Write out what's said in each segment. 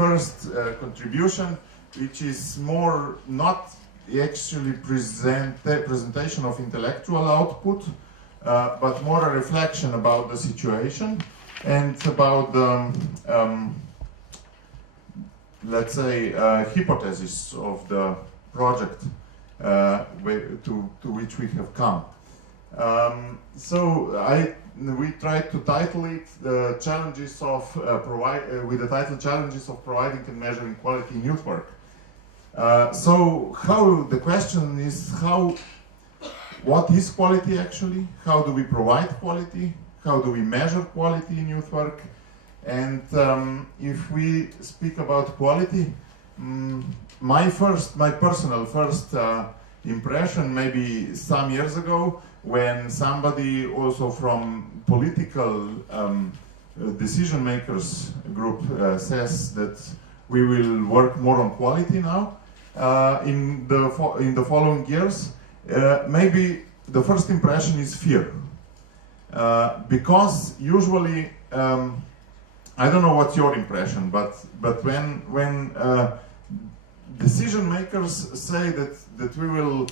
first contribution, which is more not actually presentation of intellectual output, but more a reflection about the situation and about the, let's say, hypothesis of the project to which we have come. We tried to title it the challenges of with the title "Challenges of Providing and Measuring Quality in Youth Work." So, the question is what is quality actually? How do we provide quality? How do we measure quality in youth work? And if we speak about quality, my personal first impression, maybe some years ago, when somebody also from political decision makers group says that we will work more on quality now in the following years, maybe the first impression is fear, because usually I don't know what's your impression, but when decision makers say that we will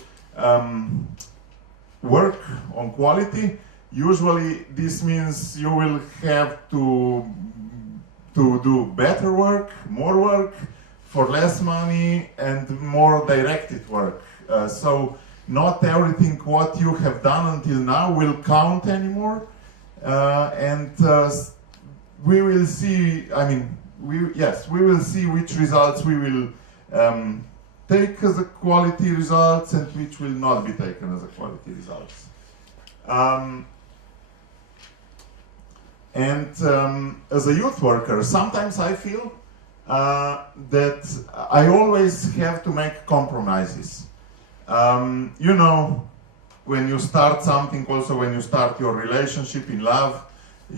work on quality, usually this means you will have to do better work, more work, for less money and more directed work. So not everything what you have done until now will count anymore, and we will see. I mean, we will see which results we will take as a quality results and which will not be taken as a quality results. As a youth worker, sometimes I feel that I always have to make compromises. You know, when you start something, also when you start your relationship in love,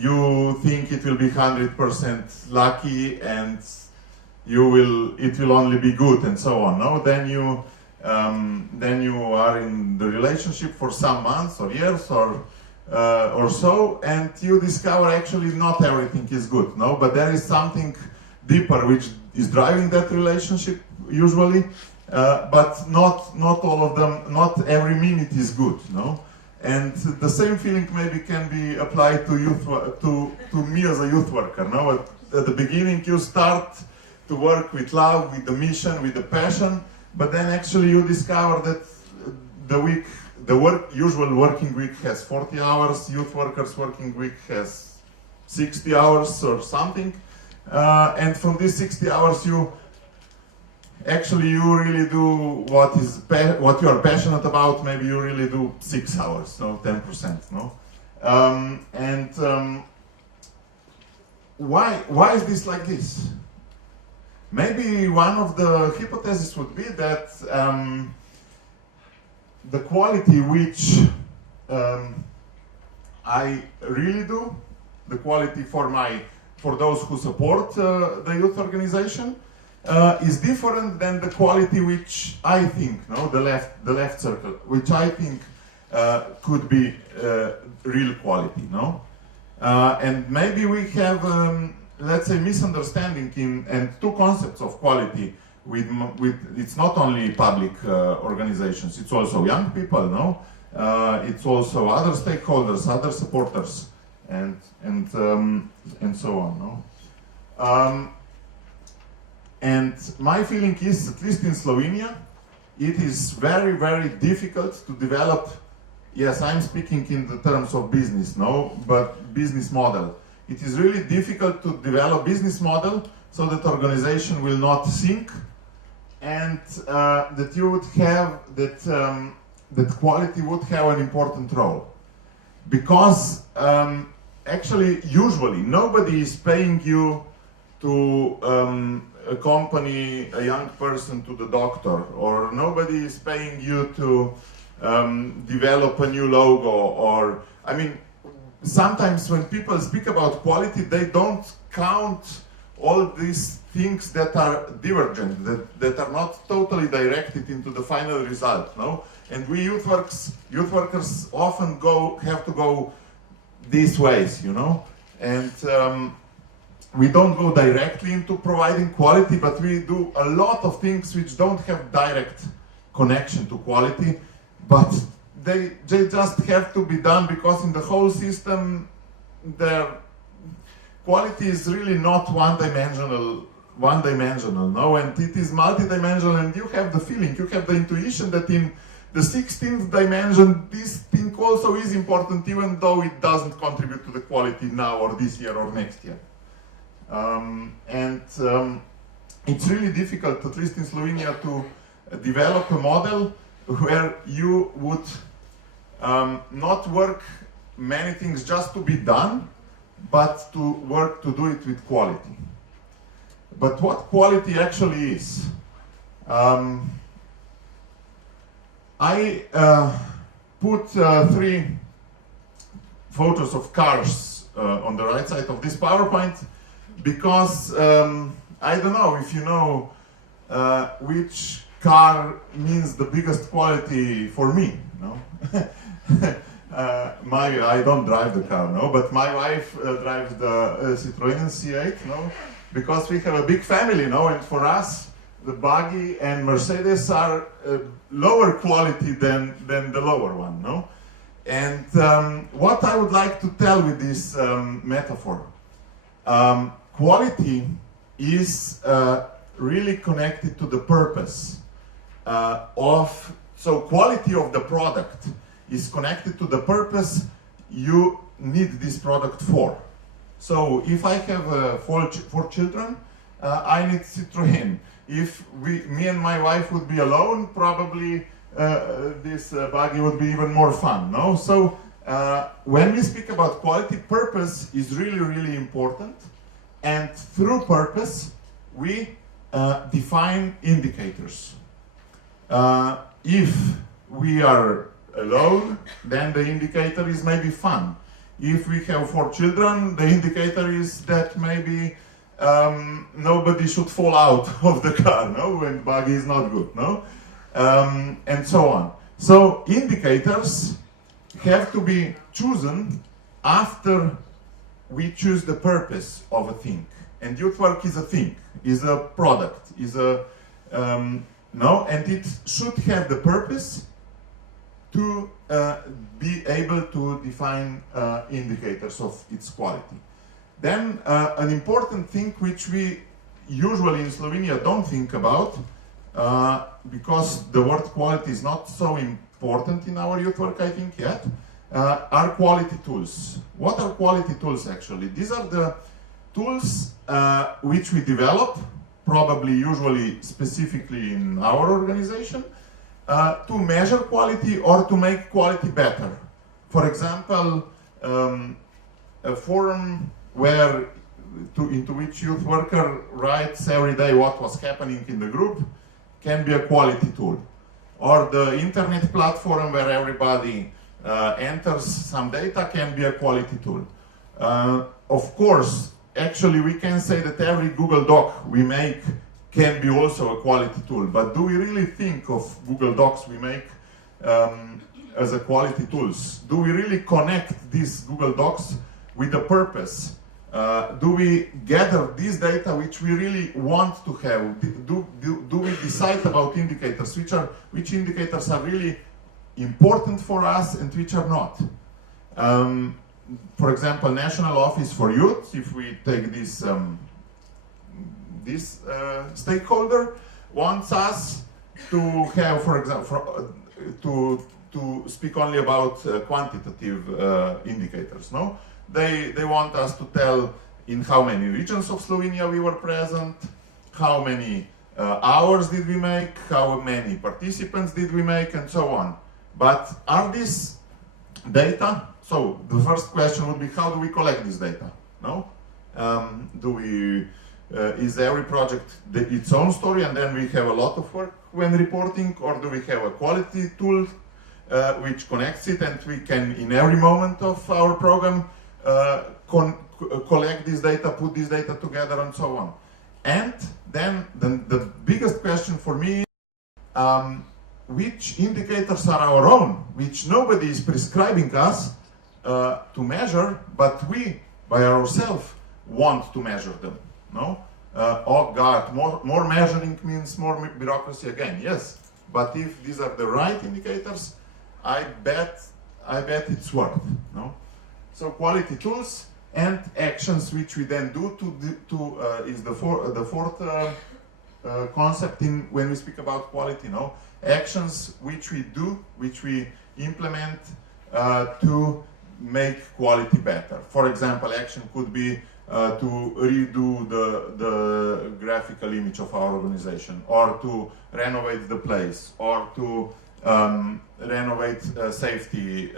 you think it will be 100% lucky and it will only be good and so on. No, then you are in the relationship for some months or years or so, and you discover actually not everything is good. No, but there is something deeper which is driving that relationship usually, but not all of them. Not every minute is good. No. And the same feeling maybe can be applied to me as a youth worker. No, at the beginning you start to work with love, with the mission, with the passion, but then actually you discover that usual working week has 40 hours, youth workers working week has 60 hours or something, and from these 60 hours you really do what you are passionate about. Maybe you really do 6 hours, no, 10%, no. Why is this like this? Maybe one of the hypotheses would be that the quality which I really do, the quality for those who support the youth organization, is different than the quality which I think, no, the left circle, which I think could be real quality, no, and maybe we have, let's say, misunderstanding and two concepts of quality. With it's not only public organizations; it's also young people, no, it's also other stakeholders, other supporters, and so on, no. And my feeling is, at least in Slovenia, it is very, very difficult to develop. Yes, I'm speaking in the terms of business, no, but business model. It is really difficult to develop business model so that organization will not sink, and that you would have that quality would have an important role, because actually, usually nobody is paying you to accompany a young person to the doctor, or nobody is paying you to develop a new logo, or, I mean, sometimes when people speak about quality, they don't count all these things that are divergent, that are not totally directed into the final result, no? And we youth workers often have to go these ways, you know? And we don't go directly into providing quality, but we do a lot of things which don't have direct connection to quality, but they just have to be done because in the whole system, the quality is really not one-dimensional, no, and it is multi-dimensional, and you have the feeling, you have the intuition that in the 16th dimension, this thing also is important, even though it doesn't contribute to the quality now or this year or next year. It's really difficult, at least in Slovenia, to develop a model where you would not work many things just to be done, but to work to do it with quality. But what quality actually is? I put 3 photos of cars on the right side of this PowerPoint because I don't know if you know which car means the biggest quality for me, no? I don't drive the car, no, but my wife drives the Citroën C8, no, because we have a big family, no, and for us the buggy and Mercedes are lower quality than the lower one, no? And what I would like to tell with this metaphor, quality is really connected to the purpose so quality of the product is connected to the purpose you need this product for. So if I have 4 children, I need Citroën. If me and my wife would be alone, probably this buggy would be even more fun, no? So when we speak about quality, purpose is really, really important. And through purpose, we define indicators. If we are alone, then the indicator is maybe fun. If we have 4 children, the indicator is that maybe nobody should fall out of the car, no, when the buggy is not good, no, and so on. So indicators have to be chosen after we choose the purpose of a thing. And youth work is a thing, is a product, is a no, and it should have the purpose to be able to define indicators of its quality. Then an important thing which we usually in Slovenia don't think about, because the word quality is not so important in our youth work, I think, yet, are quality tools. What are quality tools actually? These are the tools which we develop, probably usually specifically in our organization, to measure quality or to make quality better. For example, a forum into which youth worker writes every day what was happening in the group can be a quality tool. Or the internet platform where everybody enters some data can be a quality tool. Of course, actually we can say that every Google Doc we make can be also a quality tool, but do we really think of Google Docs we make as a quality tools? Do we really connect these Google Docs with a purpose? Do we gather this data which we really want to have? Do we decide about indicators? Which indicators are really important for us and which are not? For example, National Office for Youth, if we take this stakeholder, wants us to have, for example, to speak only about quantitative indicators, no? They want us to tell in how many regions of Slovenia we were present, how many hours did we make, how many participants did we make, and so on. But are these data? So the first question would be, how do we collect this data? No? Is every project its own story and then we have a lot of work when reporting, or do we have a quality tool which connects it and we can, in every moment of our program, collect this data, put this data together, and so on. And then the biggest question for me is, which indicators are our own, which nobody is prescribing us to measure, but we, by ourselves, want to measure them. No? Oh God, more measuring means more bureaucracy again. Yes, but if these are the right indicators, I bet it's worth. No? So quality tools and actions which we then do is the fourth concept in when we speak about quality. No? Actions which we do, which we implement to make quality better. For example, action could be to redo the graphical image of our organization, or to renovate the place, or to renovate safety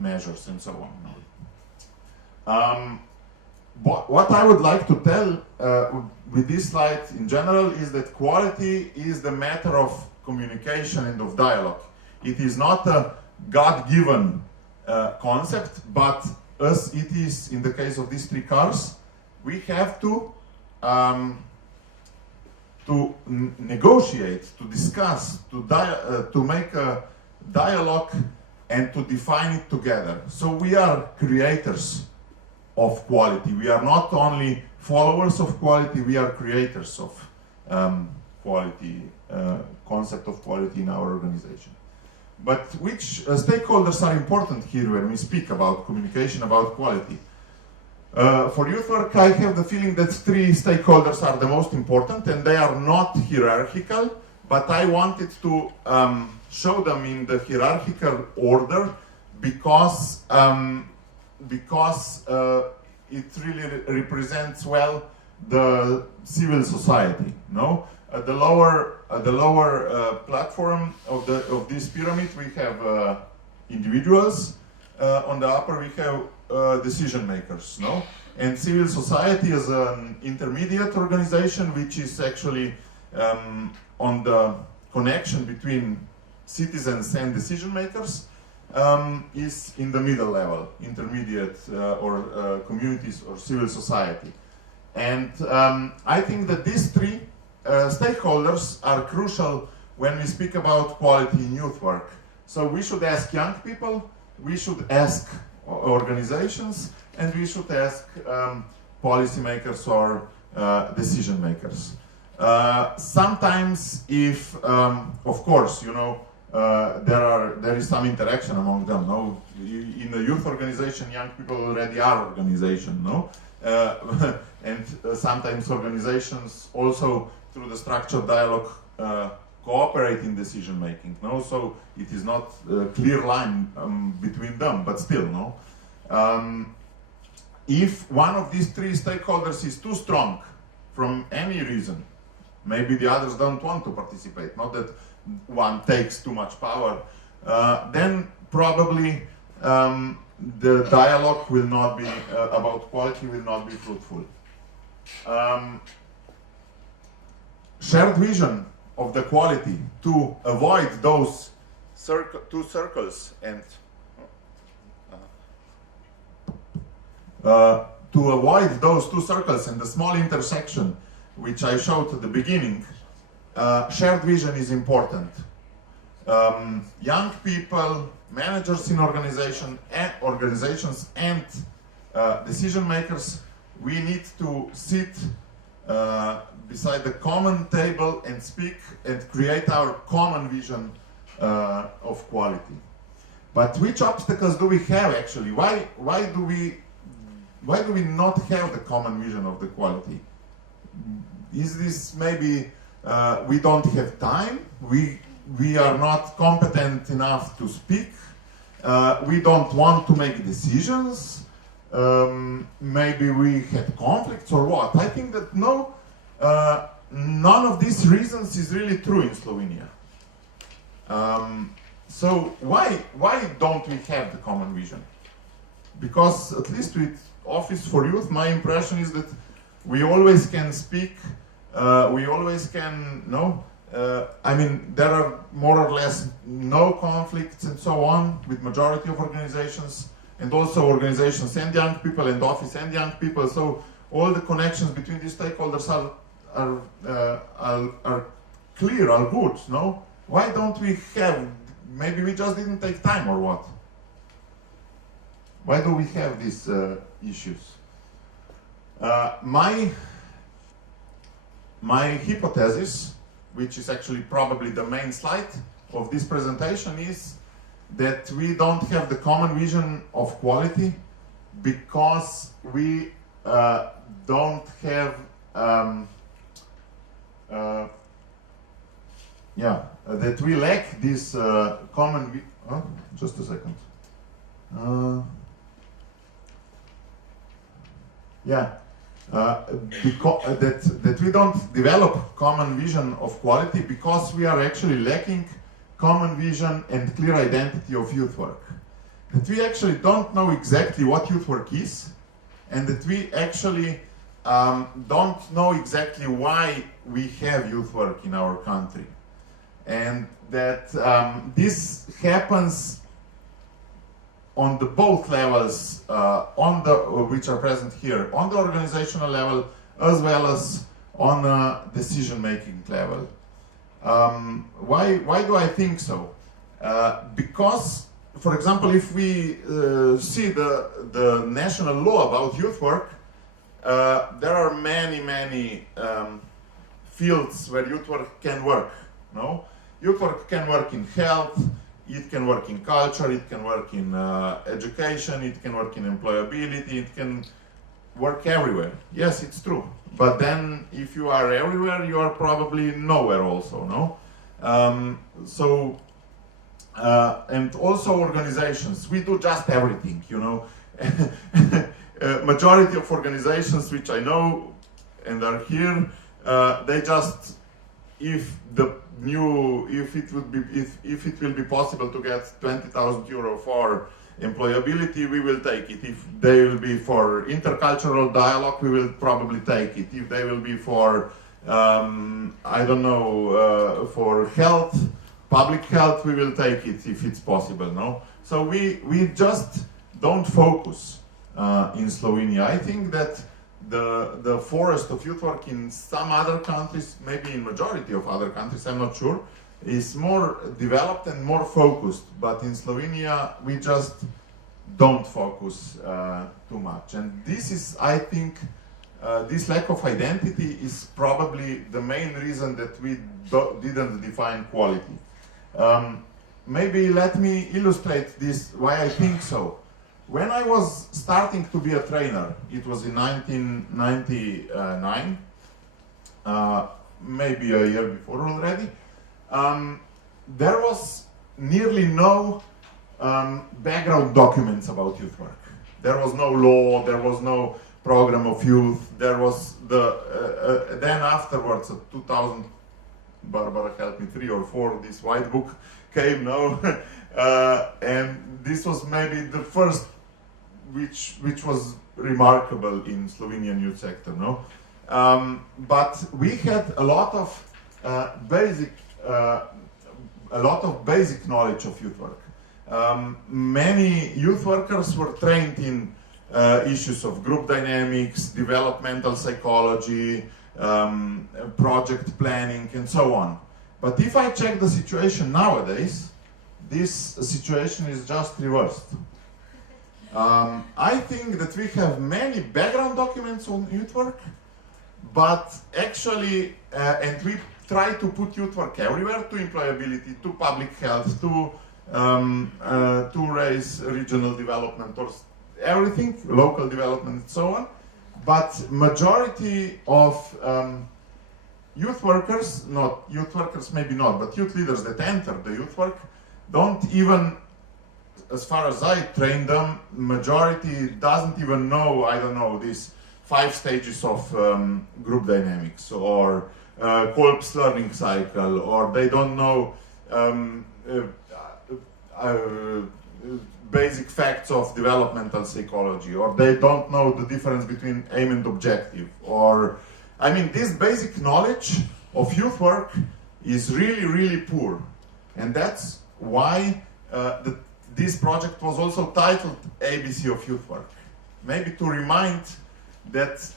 measures and so on. What I would like to tell with this slide in general is that quality is the matter of communication and of dialogue. It is not a God-given concept, but as it is in the case of these three cars, we have to negotiate, to discuss, to make a dialogue and to define it together. So we are creators of quality. We are not only followers of quality, we are creators of quality, concept of quality in our organization. But which stakeholders are important here when we speak about communication, about quality? For youth work, I have the feeling that three stakeholders are the most important, and they are not hierarchical, but I wanted to show them in the hierarchical order because it really represents well the civil society. No, at the lower platform of this pyramid, we have individuals. On the upper, we have decision makers. No, and civil society is an intermediate organization which is actually on the connection between citizens and decision makers. Is in the middle level, intermediate or communities or civil society. And I think that these three stakeholders are crucial when we speak about quality in youth work. So we should ask young people, we should ask organizations, and we should ask policymakers or decision makers. Sometimes if, of course, you know, there is some interaction among them. No, in a youth organization, young people already are organization. No, and sometimes organizations also through the structured dialogue cooperate in decision making. No, so it is not a clear line between them, but still, no. If one of these three stakeholders is too strong from any reason, maybe the others don't want to participate. Not that one takes too much power, then probably the dialogue will not be about quality will not be fruitful. Shared vision of the quality to avoid those two circles and to avoid those two circles and the small intersection which I showed at the beginning. Shared vision is important. Young people, managers in organizations and decision makers, we need to sit beside the common table and speak and create our common vision of quality. But which obstacles do we have actually? Why do we not have the common vision of the quality? Is this maybe we don't have time, we are not competent enough to speak, we don't want to make decisions, maybe we had conflicts or what? I think that no, none of these reasons is really true in Slovenia. So why don't we have the common vision? Because at least with Office for Youth, my impression is that we always can speak, we always can, I mean, there are more or less no conflicts and so on with majority of organizations, and also organizations and young people and office and young people. So all the connections between these stakeholders are clear, are good, no? Why don't we have, maybe we just didn't take time or what? Why do we have these issues? My hypothesis, which is actually probably the main slide of this presentation, is that we don't have the common vision of quality because we don't have that we lack this common just a second. That we don't develop common vision of quality because we are actually lacking common vision and clear identity of youth work. That we actually don't know exactly what youth work is, and that we actually don't know exactly why we have youth work in our country. And that this happens on the both levels, which are present here, on the organizational level as well as on a decision-making level. Why do I think so? Because, for example, if we see the national law about youth work, there are many fields where youth work can work. No? Youth work can work in health, it can work in culture, it can work in education, it can work in employability, it can work everywhere. Yes, it's true. But then if you are everywhere, you are probably nowhere also, no? And also organizations, we do just everything, you know. Majority of organizations which I know and are here, they just, if it will be possible to get 20,000 euro for employability, we will take it. If they will be for intercultural dialogue, we will probably take it. If they will be for, I don't know, for health, public health, we will take it if it's possible, no? So we just don't focus in Slovenia. I think that the forest of youth work in some other countries, maybe in majority of other countries, I'm not sure, is more developed and more focused. But in Slovenia, we just don't focus too much. And this is, I think, this lack of identity is probably the main reason that we didn't define quality. Maybe let me illustrate this, why I think so. When I was starting to be a trainer, it was in 1999, maybe a year before already, there was nearly no background documents about youth work. There was no law, there was no program of youth, there was then afterwards, 2000, Barbara helped me, 3 or 4, this white book came now, and this was maybe the first which was remarkable in Slovenian youth sector, no? But we had a lot of basic knowledge of youth work. Many youth workers were trained in issues of group dynamics, developmental psychology, project planning, and so on. But if I check the situation nowadays, this situation is just reversed. I think that we have many background documents on youth work, but actually, and we try to put youth work everywhere, to employability, to public health, to raise regional development, or everything, local development, and so on. But majority of youth workers, not youth workers, maybe not, but youth leaders that enter the youth work don't even, as far as I train them, majority doesn't even know, I don't know, these 5 stages of group dynamics, or Kolb's learning cycle, or they don't know basic facts of developmental psychology, or they don't know the difference between aim and objective, or, I mean, this basic knowledge of youth work is really poor. And that's why this project was also titled ABC of Youth Work. Maybe to remind that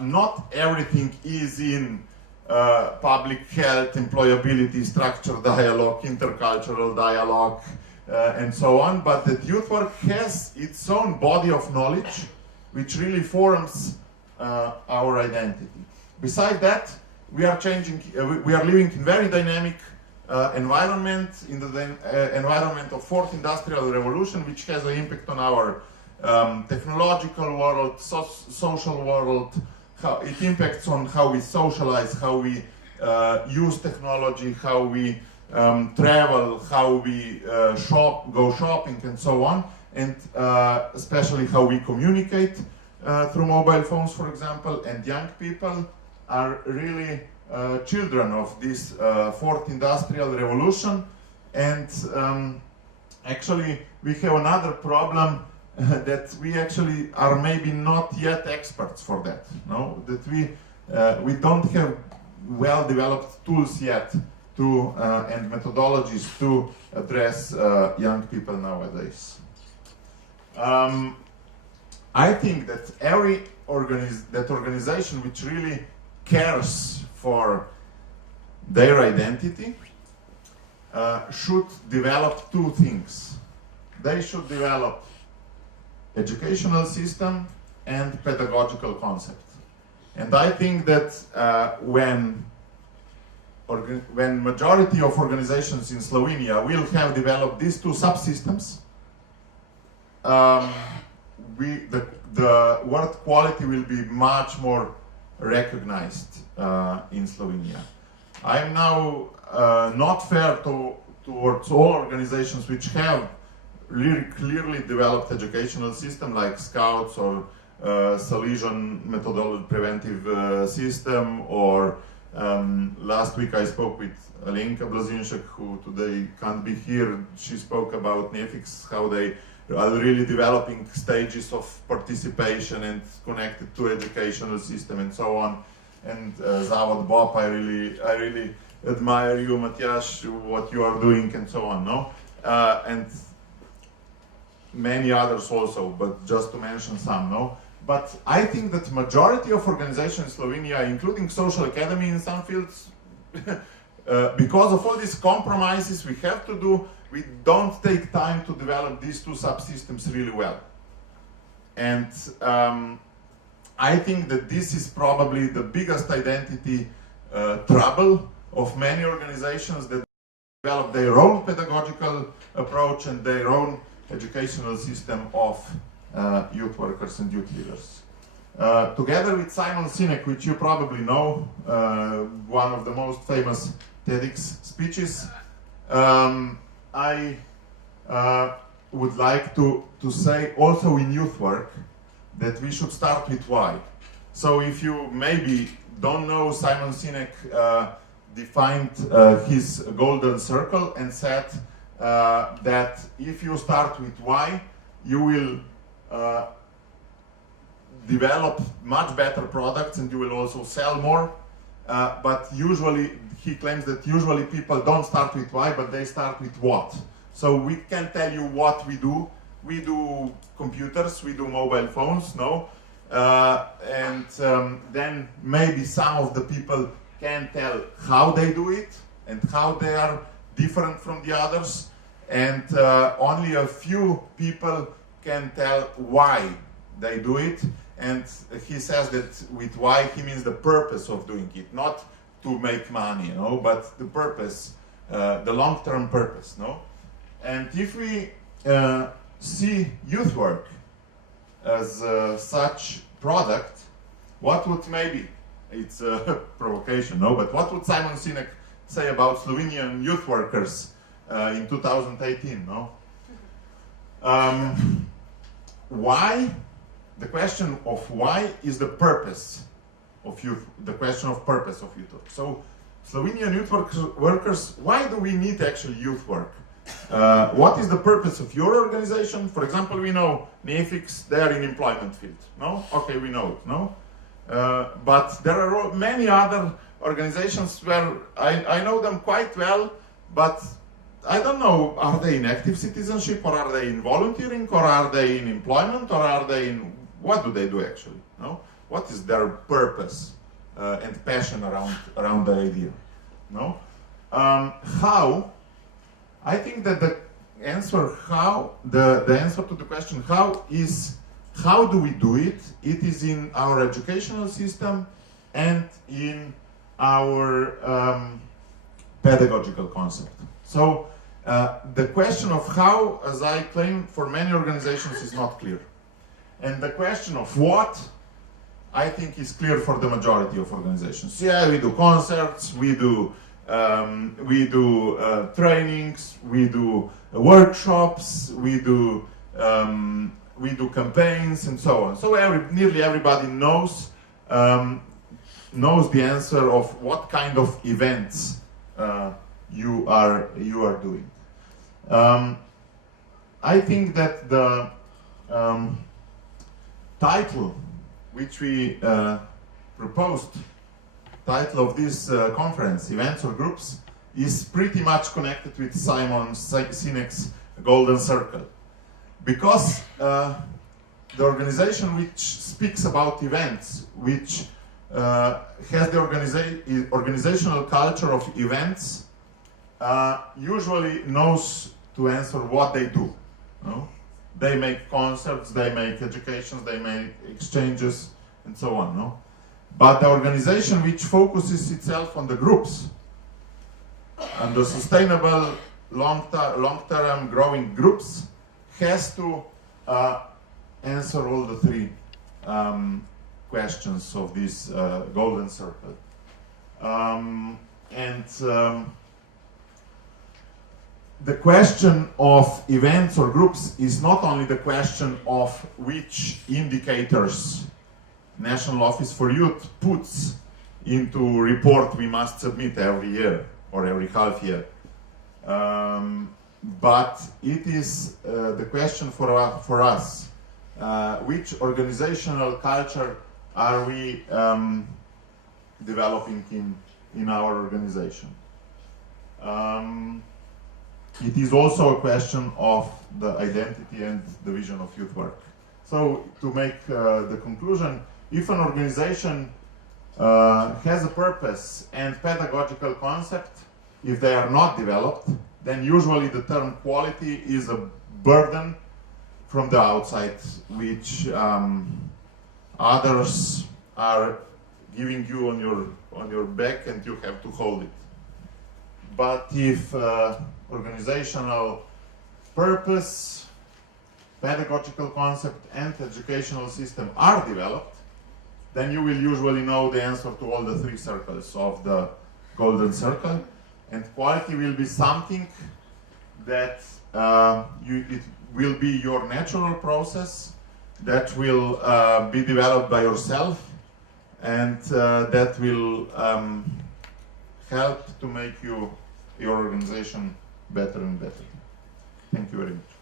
not everything is in public health, employability, structured dialogue, intercultural dialogue, and so on, but that youth work has its own body of knowledge, which really forms our identity. Besides that, we are changing, we are living in very dynamic environment, in the environment of fourth industrial revolution, which has an impact on our technological world, social world. How it impacts on how we socialize, how we use technology, how we travel, how we go shopping, and so on, and especially how we communicate through mobile phones, for example. And young people are really children of this fourth industrial revolution. And actually, we have another problem that we actually are maybe not yet experts for that. No, that we don't have well-developed tools yet to and methodologies to address young people nowadays. I think that every organization which really cares for their identity should develop two things. They should develop educational system and pedagogical concept. And I think that when majority of organizations in Slovenia will have developed these two subsystems, the word quality will be much more recognized in Slovenia. I am now not fair towards all organizations which have really clearly developed educational system like Scouts or Salesian methodology preventive system, or last week I spoke with Alenka Blazinšek, who today can't be here. She spoke about NEFIX, how they are really developing stages of participation and connected to educational system and so on. And Zavod Bob, I really admire you, Matjaž, what you are doing and so on, no? And many others also, but just to mention some, no? But I think that majority of organizations in Slovenia, including Social Academy in some fields, because of all these compromises we have to do, we don't take time to develop these two subsystems really well. And I think that this is probably the biggest identity trouble of many organizations that develop their own pedagogical approach and their own educational system of youth workers and youth leaders. Together with Simon Sinek, which you probably know, one of the most famous TEDx speeches, I would like to say also in youth work that we should start with why. So if you maybe don't know, Simon Sinek defined his golden circle and said that if you start with why, you will develop much better products and you will also sell more. But usually, he claims that usually people don't start with why, but they start with what. So we can tell you what we do. We do computers, we do mobile phones, no? And then maybe some of the people can tell how they do it and how they are different from the others. And only a few people can tell why they do it. And he says that with why he means the purpose of doing it, not to make money, you know, but the purpose, the long-term purpose, no? And if we see youth work as such product, what would maybe, it's a provocation, no, but what would Simon Sinek say about Slovenian youth workers in 2018, no? Why? The question of why is the purpose of youth, the question of purpose of youth work. So, Slovenian youth workers, why do we need actually youth work? What is the purpose of your organization? For example, we know NEFIX, they are in employment field, no? Okay, we know it, no? But there are many other organizations where I know them quite well, but I don't know, are they in active citizenship, or are they in volunteering, or are they in employment, or are they in, what do they do actually, no? What is their purpose and passion around the idea, no? How? I think that the answer how, the answer to the question how is How do we do it? It is in our educational system and in our pedagogical concept. So the question of how, as I claim, for many organizations is not clear. And the question of what, I think, is clear for the majority of organizations. Yeah, we do concerts, we do trainings, we do workshops, we do campaigns, and so on. So nearly everybody knows the answer of what kind of events you are doing. I think that the title which we proposed, title of this conference, Events or Groups, is pretty much connected with Simon Sinek's Golden Circle. Because the organization which speaks about events, which has the organizational culture of events, usually knows to answer what they do. No? They make concerts, they make educations, they make exchanges, and so on. No? But the organization which focuses itself on the groups and the sustainable long-term growing groups has to answer all the three questions of this golden circle. The question of events or groups is not only the question of which indicators National Office for Youth puts into report we must submit every year or every half year. But it is the question for us, which organizational culture are we developing in our organization? It is also a question of the identity and the vision of youth work. So to make the conclusion, if an organization has a purpose and pedagogical concept, if they are not developed, then usually the term quality is a burden from the outside, which others are giving you on your back and you have to hold it. But if organizational purpose, pedagogical concept, and educational system are developed, then you will usually know the answer to all the three circles of the golden circle, and quality will be something that it will be your natural process, that will be developed by yourself, and that will help to make your organization better and better. Thank you very much.